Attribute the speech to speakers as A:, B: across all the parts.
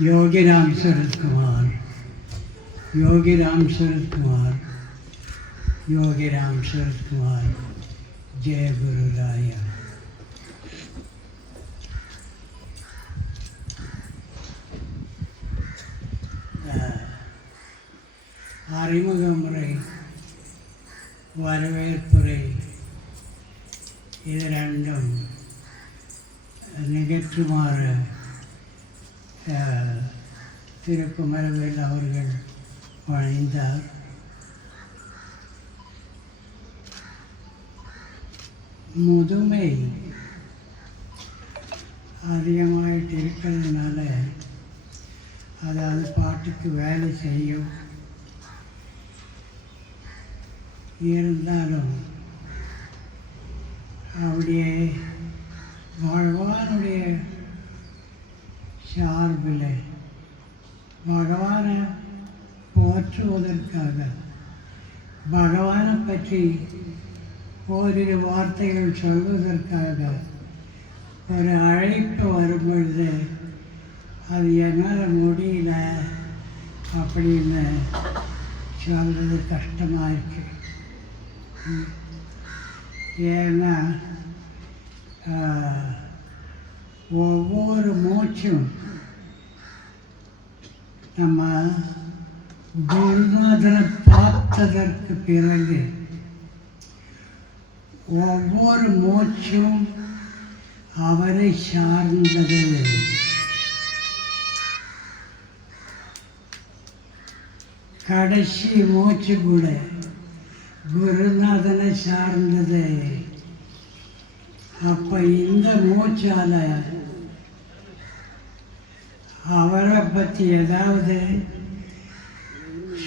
A: योगी राम शरद कुमार योगी राम शरद कुमार योगी राम शरद कुमार जय गुरु राया അറിമുഖമുറി വരവേൽപ്പുറി ഇത് രണ്ടും നെഗറ്റുമാർ திரு குமரவேல் அவர்கள் வழிந்தார். முதுமை அதிகமாயிட்டு இருக்கிறதுனால அதாவது பாட்டுக்கு வேலை செய்யும். இருந்தாலும் அப்படியே பகவானுடைய சார்பில் பகவானை போற்றுவதற்காக பகவானை பற்றி ஓரிரு வார்த்தைகள் சொல்வதற்காக ஒரு அழைப்பு வரும்பொழுது அது என்னால் முடியல அப்படின்னு சொல்கிறது கஷ்டமாக இருக்கு. ஏன்னா ஒவ்வொரு மூச்சும் நம்ம குருநாதனை பார்த்ததற்கு பிறகு ஒவ்வொரு மூச்சும் அவரை சார்ந்தது. கடைசி மூச்சு கூட குருநாதனை சார்ந்தது. அப்ப இந்த மூச்சால அவரை பற்றி ஏதாவது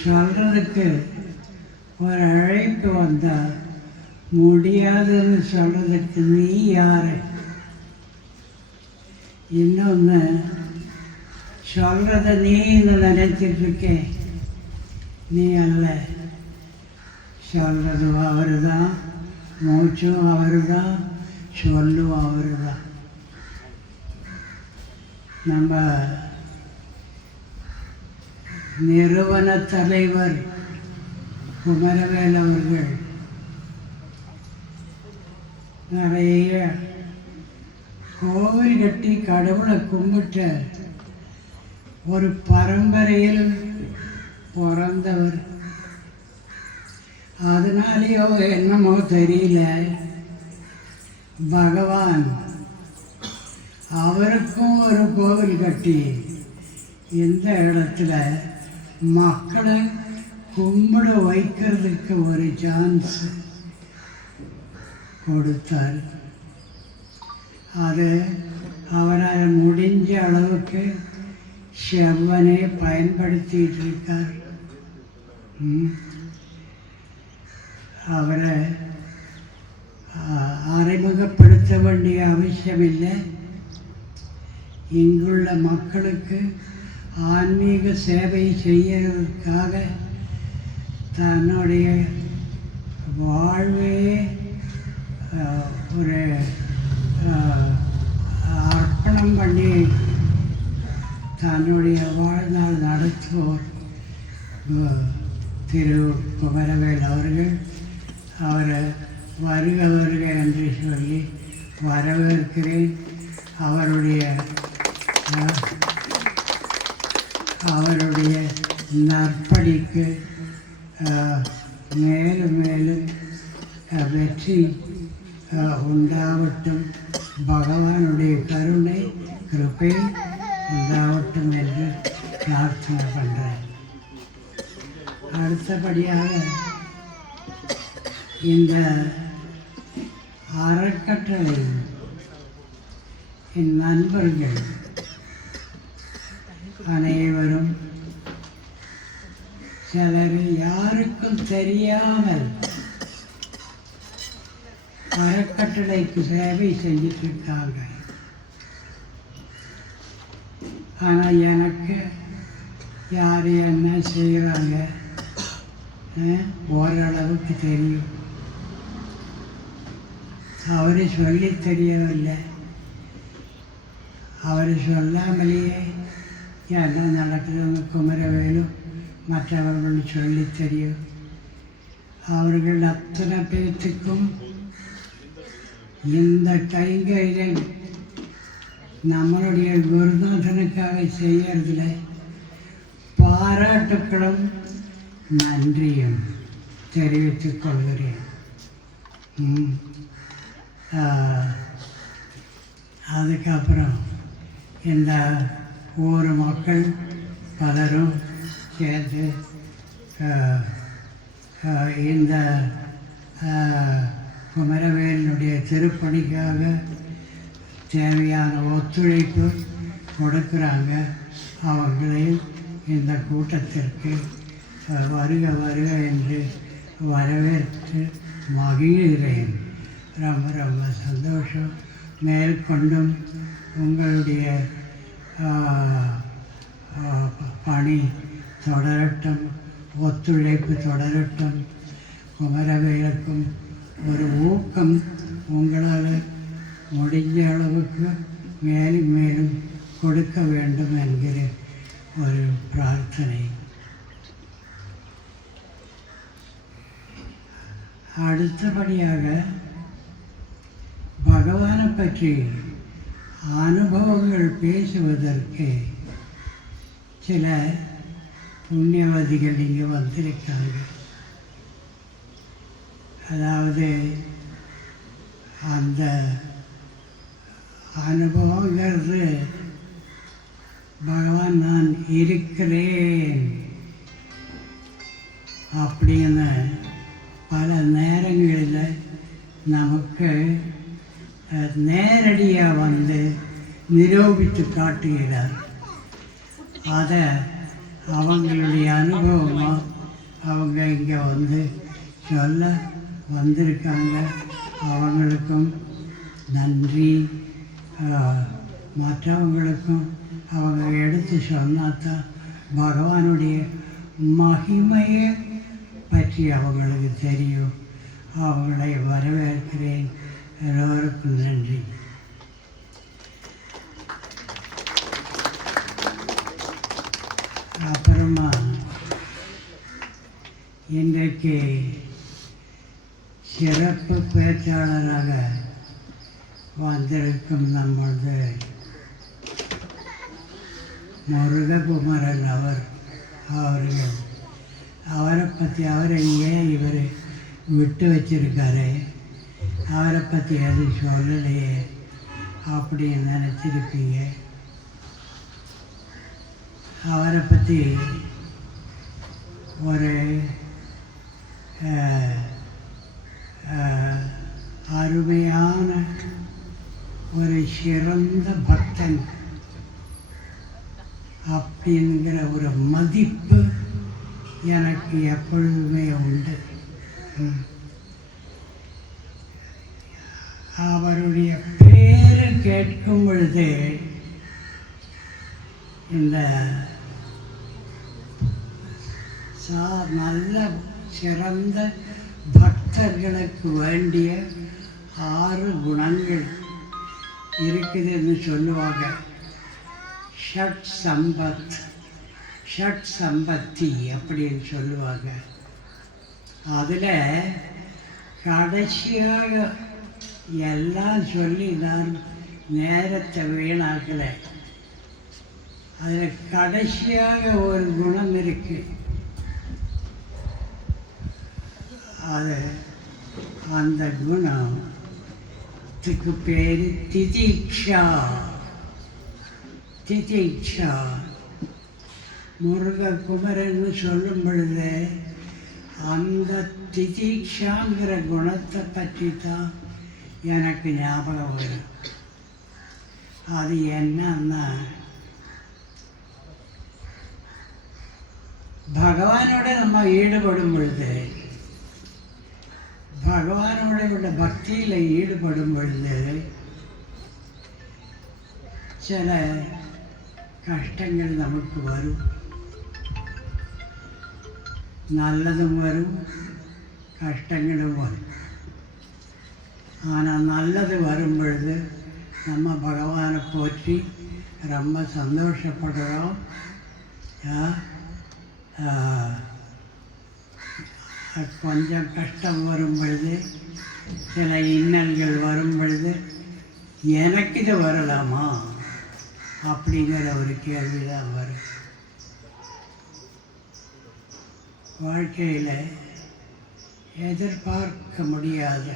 A: சொல்கிறதுக்கு ஒரு அழைப்பு வந்தால் முடியாதுன்னு சொல்றதுக்கு நீ யார்? இன்னொன்று சொல்கிறத நீன்னு நினைச்சிட்டு நீ அல்ல. சொல்றதும் அவர் தான் மூச்சும் அவர் தான் சொல்லும் அவர் தான் நம்ம நிறுவன தலைவர் குமரவேல் அவர்கள். நிறைய கோவில் கட்டி கடவுளை கும்பிட்ட ஒரு பரம்பரையில் பிறந்தவர். அதனாலேயோ என்னமோ தெரியல. பகவான் அவருக்கும் ஒரு கோவில் கட்டி இந்த இடத்துல மக்களை கும்பிட வைக்கிறதுக்கு ஒரு சான்ஸ் கொடுத்தார். அது அவரால் முடிஞ்ச அளவுக்கு செவ்வனே பயன்படுத்திட்டு இருக்கார். அவரை அறிமுகப்படுத்த வேண்டிய அவசியம் இல்லை. இங்குள்ள மக்களுக்கு ஆன்மீக சேவை செய்யறதுக்காக தன்னுடைய வாழ்வே ஒரு அர்ப்பணம் பண்ணி தன்னுடைய வாழ்நாள் நடத்துவோர் திரு குமரவேல் அவர்கள். அவரை வருக வருக என்று சொல்லி வரவேற்கிறேன். அவருடைய அவருடைய நற்பணிக்கு ஆ, மேலும் மேலும் வெற்றி ஆ, உண்டாகட்டும் பகவானுடைய கருணை கிருப்பை உண்டாகட்டும் என்று பிரார்த்தனை பண்ணுறேன் அடுத்தபடியாக இந்த அறக்கட்டளை என் நண்பர்கள் அனைவரும் சிலர் யாருக்கும் தெரியாமல் அறக்கட்டளைக்கு சேவை செஞ்சிட்டு இருக்காங்க ஆனால் எனக்கு யார் என்ன செய்கிறாங்க ஓரளவுக்கு தெரியும். அவரை சொல்லி தெரியவில்லை. அவர் சொல்லாமலேயே என்ன நடக்குதுன்னு குமரவேலும் மற்றவர்கள் சொல்லித் தெரியும் அவர்கள் அத்தனை பேர்த்துக்கும் இந்த கைங்கையில் நம்மளுடைய குருநாதனுக்காக செய்யறதுல பாராட்டுக்களும் நன்றியும் தெரிவித்துக் கொள்கிறேன் ம். ஆ, அதுக்கப்புறம் இந்த ஊர் மக்கள் பலரும் சேர்ந்து இந்த குமரவேலனுடைய திருப்பணிக்காக தேவையான ஒத்துழைப்பு கொடுக்குறாங்க. அவங்களையும் இந்த கூட்டத்திற்கு வருக வருக என்று வரவேற்று மகிழ்கிறேன். ரொம்ப ரொம்ப சந்தோஷம். மேற்கொண்டும் உங்களுடைய பணி தொடரட்டும் ஒத்துழைப்பு தொடரட்டும் குமரவேலுக்கும் ஒரு ஊக்கம் உங்களால் முடிஞ்ச அளவுக்கு மேலும் மேலும் கொடுக்க வேண்டும் என்கிற ஒரு பிரார்த்தனை அடுத்தபடியாக பகவானை பற்றி அனுபவங்கள் பேசுவதற்கு சில புண்ணியவாதிகள் இங்கே வந்திருக்காங்க அதாவது அந்த அனுபவங்கிறது பகவான் நான் இருக்கிறேன் அப்படின்னு பல நேரங்களில் நமக்கு நேரடியாக வந்து நிரூபித்து காட்டுகிறார். அதை அவங்களுடைய அனுபவமாக அவங்க இங்கே வந்து சொல்ல வந்திருக்காங்க. அவங்களுக்கும் நன்றி. மற்றவங்களுக்கும் அவங்க எடுத்து சொன்னாதான் பகவானுடைய மகிமையை பற்றி அவங்களுக்கு தெரியும். அவங்களை வரவேற்கிறேன். எல்லோருக்கும் நன்றி. அப்புறமா இன்றைக்கு சிறப்பு பேச்சாளராக வந்திருக்கும் நம்மளது முருககுமரன் அவர் அவர்கள். அவரை பற்றி அவரை ஏன் இவர் விட்டு வச்சிருக்காரு. அவரை பற்றி எதுவும் சொல்லலையே அப்படின்னு நினச்சிருப்பீங்க. அவரை பற்றி ஒரு அருமையான ஒரு சிறந்த பக்தன் அப்படிங்கிற ஒரு மதிப்பு எனக்கு எப்பொழுதுமே உண்டு. அவருடைய பேரை கேட்கும் பொழுது இந்த சா நல்ல சிறந்த பக்தர்களுக்கு வேண்டிய ஆறு குணங்கள் இருக்குதுன்னு சொல்லுவாங்க. ஷட் சம்பத் ஷட் சம்பத்தி அப்படின்னு சொல்லுவாங்க. அதில் கடைசியாக எல்லாம் சொல்லி நான் நேரத்தை வீணாக்கலை. அதில் கடைசியாக ஒரு குணம் இருக்கு. அது அந்த குணத்துக்கு பேர் திதிக்ஷா. திதிக்ஷா. முருக குமரன்னு சொல்லும் பொழுது அந்த திதிக்ஷாங்கிற குணத்தை பற்றி தான் எனக்கு ஞாபகம் வரும் அது என்னன்னா ഭഗവാനോട് നമ്മൾ ഈടുപെടും പൊഴുത് ഭഗവാനോടുള്ള ഭക്തിയിൽ ഈടുപെടും പൊഴുത് ചില കഷ്ടങ്ങൾ നമുക്ക് വരും നല്ലതും വരും കഷ്ടങ്ങളും വരും ஆனால் நல்லது வரும் பொழுது நம்ம பகவானை போற்றி ரொம்ப சந்தோஷப்படுறோம். ஆ, கொஞ்சம் கஷ்டம் வரும் பொழுது சில இன்னல்கள் வரும் பொழுது எனக்கு இது வரலாமா? அப்படிங்கிற ஒரு கேள்வி தான் வரும். வாழ்க்கையில் எதிர்பார்க்க முடியாத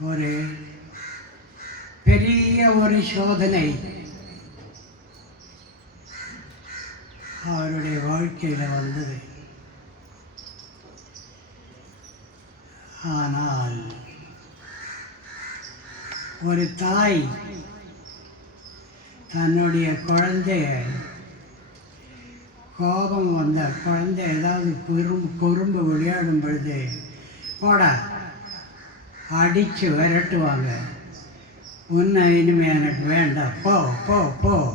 A: ஒரு பெரிய ஒரு சோதனை. அவருடைய வாழ்க்கையில் வந்தது. ஆனால் ஒரு தாய் தன்னுடைய குழந்தைய கோபம் வந்த குழந்தை ஏதாவது குறும் குறும்பு விளையாடும் பொழுது போட அடித்து விரட்டுவாங்க. உன்னை இனிமே எனக்கு வேண்டாம். போ போ போ.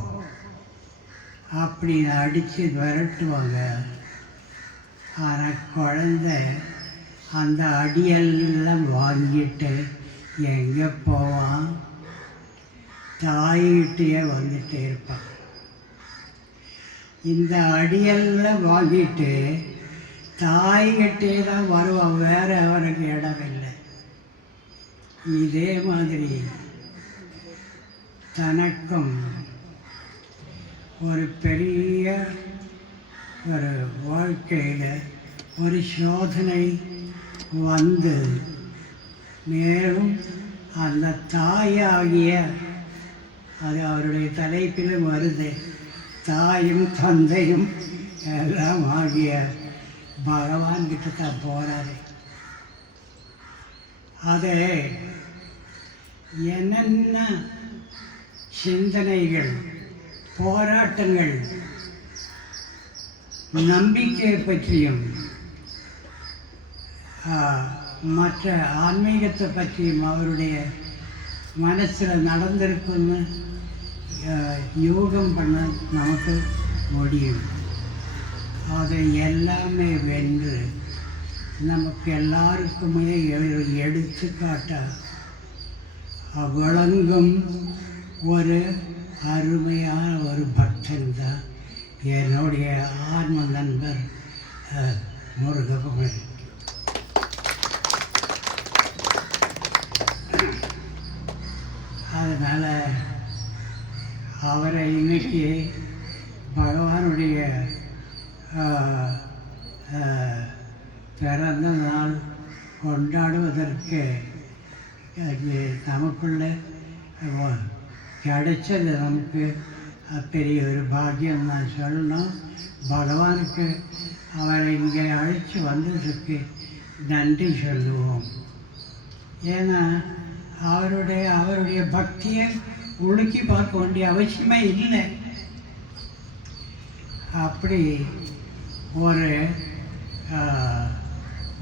A: அப்படின்னு அடித்து விரட்டுவாங்க. ஆனால் குழந்த அந்த அடியெல்லாம் வாங்கிட்டு எங்கே போவான்? தாய்கிட்டே வந்துட்டே இருப்பான். இந்த அடியெல்லாம் வாங்கிட்டு தாய்கிட்டே தான் வருவான். வேறு அவனுக்கு இடம் இல்லை. இதே மாதிரி தனக்கும் ஒரு பெரிய ஒரு வாழ்க்கையில் ஒரு சோதனை வந்து மேலும் அந்த தாயாகிய அது அவருடைய தலைப்பிலும் வருது. தாயும் தந்தையும் எல்லாம் ஆகிய பகவான்கிட்ட தான் போகிறாரு அதை என்னென்ன சிந்தனைகள் போராட்டங்கள் நம்பிக்கை பற்றியும் மற்ற ஆன்மீகத்தை பற்றியும் அவருடைய மனசில் நடந்திருக்குன்னு யோகம் பண்ண நமக்கு முடியும். அதை எல்லாமே வென்று நமக்கு எல்லாருக்குமே எ- எடுத்துக்காட்ட ஒரு அருமையான ஒரு பக்தன் தான் என்னுடைய ஆன்ம நண்பர் அஹ், அதனால் அவரை இன்னைக்கு பகவானுடைய பிறந்த நாள் கொண்டாடுவதற்கு அது நமக்குள்ள கிடைச்சது நமக்கு பெரிய ஒரு பாக்கியம் நான் சொல்லணும். பகவானுக்கு அவரை இங்கே அழைச்சி வந்ததுக்கு நன்றி சொல்லுவோம். ஏன்னா அவருடைய அவருடைய பக்தியை உழுக்கி பார்க்க வேண்டிய அவசியமே இல்லை. அப்படி ஒரு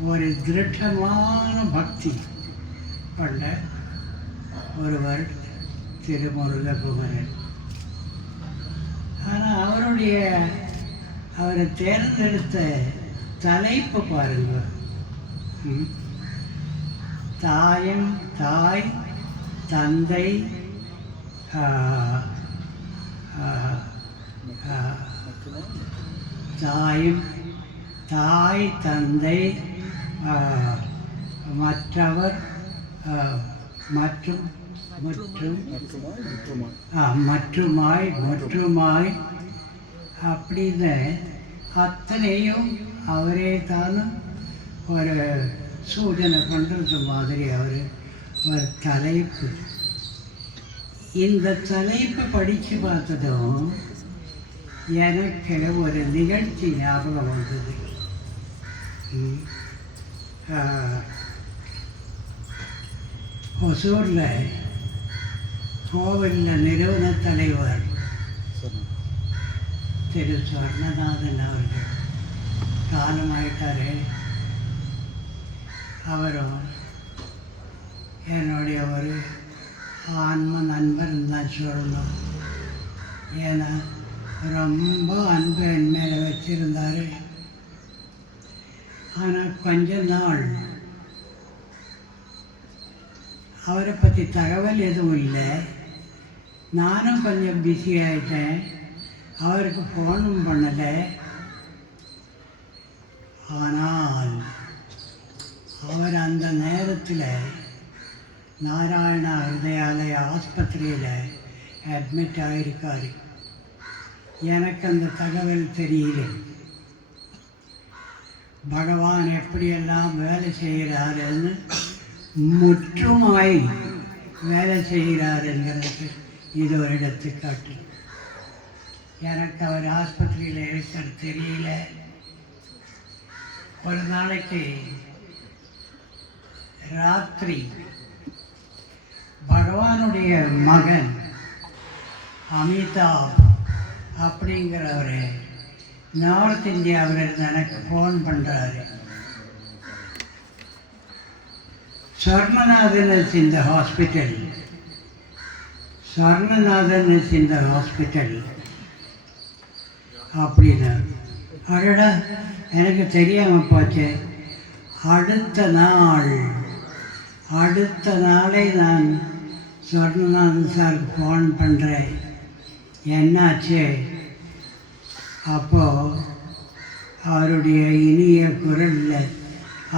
A: ஒரு திருட்டமான பக்தி பண்ண ஒருவர் திரு திருமுருககுமரன். ஆனால் அவருடைய அவரை தேர்ந்தெடுத்த தலைப்பு பாருங்க. தாயம் தாய் தந்தை தாயும் தாய் தந்தை மற்றவர் மற்றும் மற்றும் மற்றுமாய் மற்றுமாய். அப்படின்னு அத்தனையும் அவரே தானும் ஒரு சூச்சனை பண்ணுறது மாதிரி அவர் ஒரு தலைப்பு. இந்த தலைப்பு படித்து பார்த்ததும் எனக்கு ஒரு நிகழ்ச்சி ஞாபகம் வந்தது. ஒசூரில் கோவிலில் நிறுவன தலைவர் திரு சொர்ணநாதன் அவர்கள். காலமாயிட்டார். அவரும் என்னுடைய ஒரு ஆன்ம நண்பன் தான் சொல்லணும் ஏன்னா ரொம்ப அன்பு என் மேலே வச்சுருந்தார். ஆனால் கொஞ்ச நாள் அவரை பற்றி தகவல் எதுவும் இல்லை. நானும் கொஞ்சம் பிஸி ஆகிட்டேன் அவருக்கு ஃபோனும் பண்ணலை. ஆனால் அவர் அந்த நேரத்தில் நாராயணா ஹிருதயாலய ஆஸ்பத்திரியில் அட்மிட் ஆகியிருக்காரு எனக்கு அந்த தகவல் தெரியல. பகவான் எப்படியெல்லாம் வேலை செய்கிறாருன்னு முற்றுமாய் வேலை செய்கிறார் என்கிறது இது ஒரு எடுத்துக்காட்டு. எனக்கு அவர் ஆஸ்பத்திரியில் இருக்கிறது தெரியல. ஒரு நாளைக்கு ராத்திரி பகவானுடைய மகன் அமிதாப் அப்படிங்கிறவர் நார்த் இந்தியாவிலிருந்து எனக்கு ஃபோன் பண்ணுறாரு Swarnanathan is in the hospital. Swarnanathan is in the hospital. அப்படின்னா அடடா எனக்கு தெரியாமல் போச்சு. அடுத்த நாள் அடுத்த நாளே நான் ஸ்வர்ணநாதன் சாருக்கு ஃபோன் பண்ணுறேன் என்னாச்சு? அப்போது அவருடைய இனிய குரலில்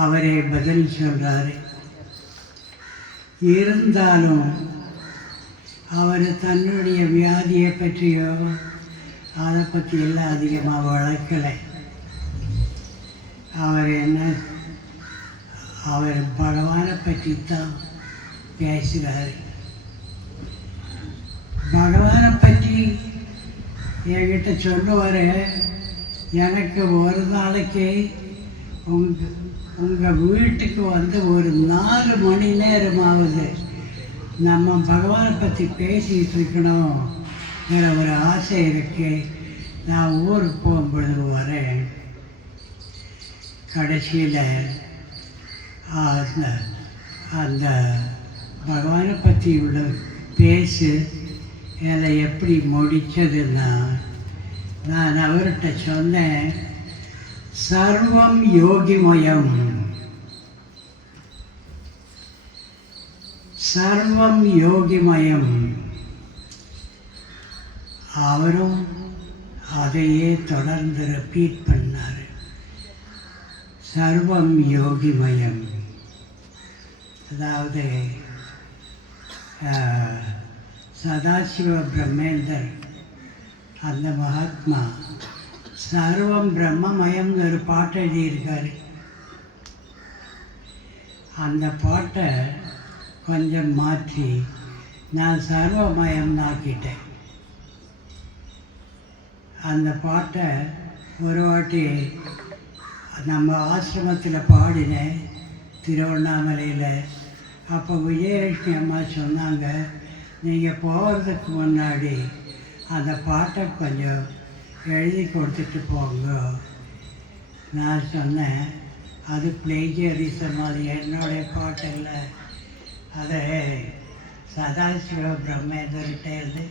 A: அவரே பதில் சொல்கிறாரு இருந்தாலும் அவர் தன்னுடைய வியாதியை பற்றியோ அதை பற்றி எல்லாம் அதிகமாக வளர்க்கலை. அவர் என்ன அவர் பகவானை பற்றி தான் பேசுகிறார். பகவானை பற்றி என்கிட்ட சொல்லுவார் எனக்கு ஒரு நாளைக்கு உங்கள் உங்கள் வீட்டுக்கு வந்து ஒரு நாலு மணி நேரமாவது நம்ம பகவானை பற்றி பேசிகிட்டு இருக்கணுங்கிற ஒரு ஆசை இருக்கு. நான் ஊருக்கு போகும்பொழுது வரேன். கடைசியில் அந்த அந்த பகவானை பற்றி உள்ள பேசு இதை எப்படி முடித்ததுன்னா நான் அவர்கிட்ட சொன்னேன் சர்வம் யோகிமயம். சர்வம் யோகிமயம் அவரும் அதையே தொடர்ந்து ரிப்பீட் பண்ணார் சர்வம் யோகிமயம் அதாவது சதாசிவ பிரம்மேந்தர் அந்த மகாத்மா சர்வம் பிரம்மமயம்னு ஒரு பாட்டு எழுதியிருக்காரு அந்த பாட்டை கொஞ்சம் மாற்றி நான் சர்வமயம் ஆக்கிட்டேன் அந்த பாட்டை ஒரு வாட்டி நம்ம ஆசிரமத்தில் பாடினேன் திருவண்ணாமலையில். அப்போ விஜயலட்சுமி அம்மா சொன்னாங்க நீங்கள் போகிறதுக்கு முன்னாடி அந்த பாட்டை கொஞ்சம் எழுதி கொடுத்துட்டு போங்க. நான் சொன்னேன் அது பிளேஜியரிசம் அது என்னுடைய பாட்டு இல்லை அதை சதாசிவ பிரம்மேந்திரகிட்ட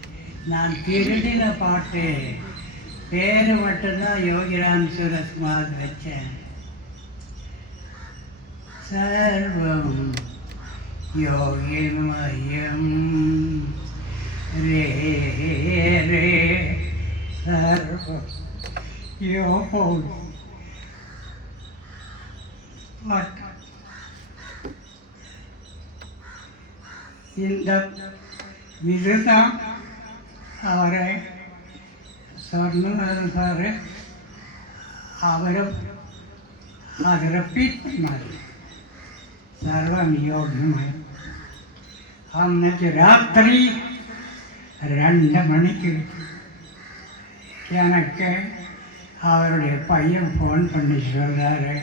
A: நான் திருடின பாட்டு பேர் மட்டும்தான் யோகிராம் சுரத்குமார் வச்சேன் சர்வம் யோகிமயம் ரே ரே சர்வம் யோகம். பாட்டு. இந்த இதுதான் அவரை சொர்ணநாதன் சார் அவரும் அதை ரிப்பீட் பண்ணார் சர்வம் யோகமயம் அன்னைக்கு ராத்திரி ரெண்டு மணிக்கு எனக்கு அவருடைய பையன் ஃபோன் பண்ணி சொல்கிறாரு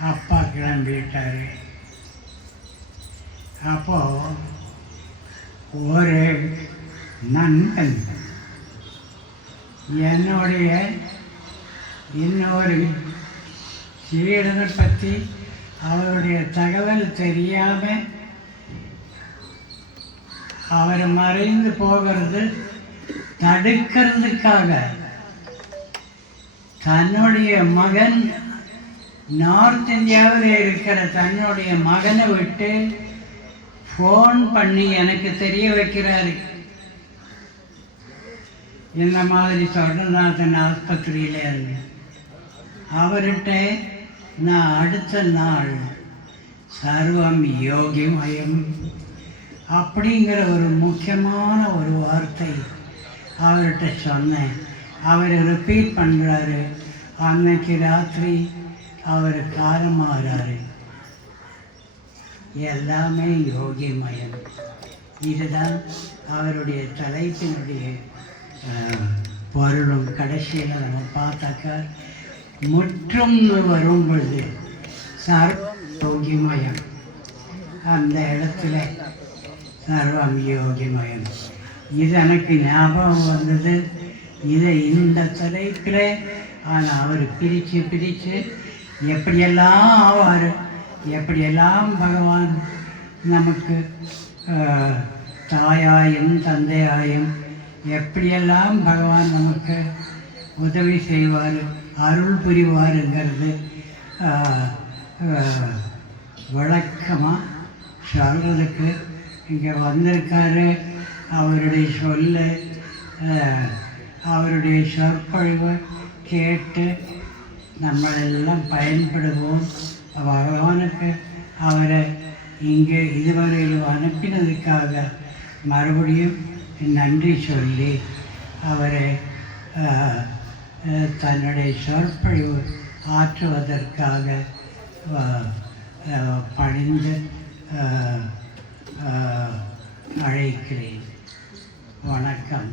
A: அப்பா கிளம்பிட்டார் அப்போது ஒரு நண்பன் என்னுடைய இன்னொரு சீடனை பற்றி அவருடைய தகவல் தெரியாமல் அவர் மறைந்து போகிறது தடுக்கிறதுக்காக தன்னுடைய மகன் நார்த் இந்தியாவில் இருக்கிற தன்னுடைய மகனை விட்டு ஃபோன் பண்ணி எனக்கு தெரிய வைக்கிறாரு. இந்த மாதிரி சொர்ணநாதன் ஆஸ்பத்திரியில் இருந்தேன் அவர்கிட்ட நான் அடுத்த நாள் சர்வம் யோகிமயம் அப்படிங்கிற ஒரு முக்கியமான ஒரு வார்த்தை அவர்கிட்ட சொன்னேன். அவர் ரிப்பீட் பண்ணுறாரு அன்னைக்கு ராத்திரி அவர் காலமாகிறாரு எல்லாமே யோகிமயம். இதுதான் அவருடைய தலைப்பினுடைய பொருளும். கடைசியில் நம்ம பார்த்தாக்கா முற்றும் வரும் பொழுது சர்வம் யோகிமயம் அந்த இடத்துல சர்வம் யோகிமயம். இது எனக்கு ஞாபகம் வந்தது. இதை இந்த தலைப்பில் ஆனால் அவர் பிரித்து பிரித்து எப்படியெல்லாம் ஆவார்? எப்படியெல்லாம் பகவான் நமக்கு தாயாயும் தந்தையாயும் எப்படியெல்லாம் பகவான் நமக்கு உதவி செய்வார் அருள் புரிவாருங்கிறது வழக்கமாக சொல்கிறதுக்கு இங்கே வந்திருக்காரு. அவருடைய சொல்ல அவருடைய சொற்பொழிவை கேட்டு நம்மளெல்லாம் பயன்படுவோம் பகவானுக்கு அவரை இங்கே இதுவரையில் அனுப்பினதுக்காக மறுபடியும் நன்றி சொல்லி அவரை தன்னுடைய சொற்பொழிவு ஆற்றுவதற்காக பணிந்து அழைக்கிறேன் வணக்கம்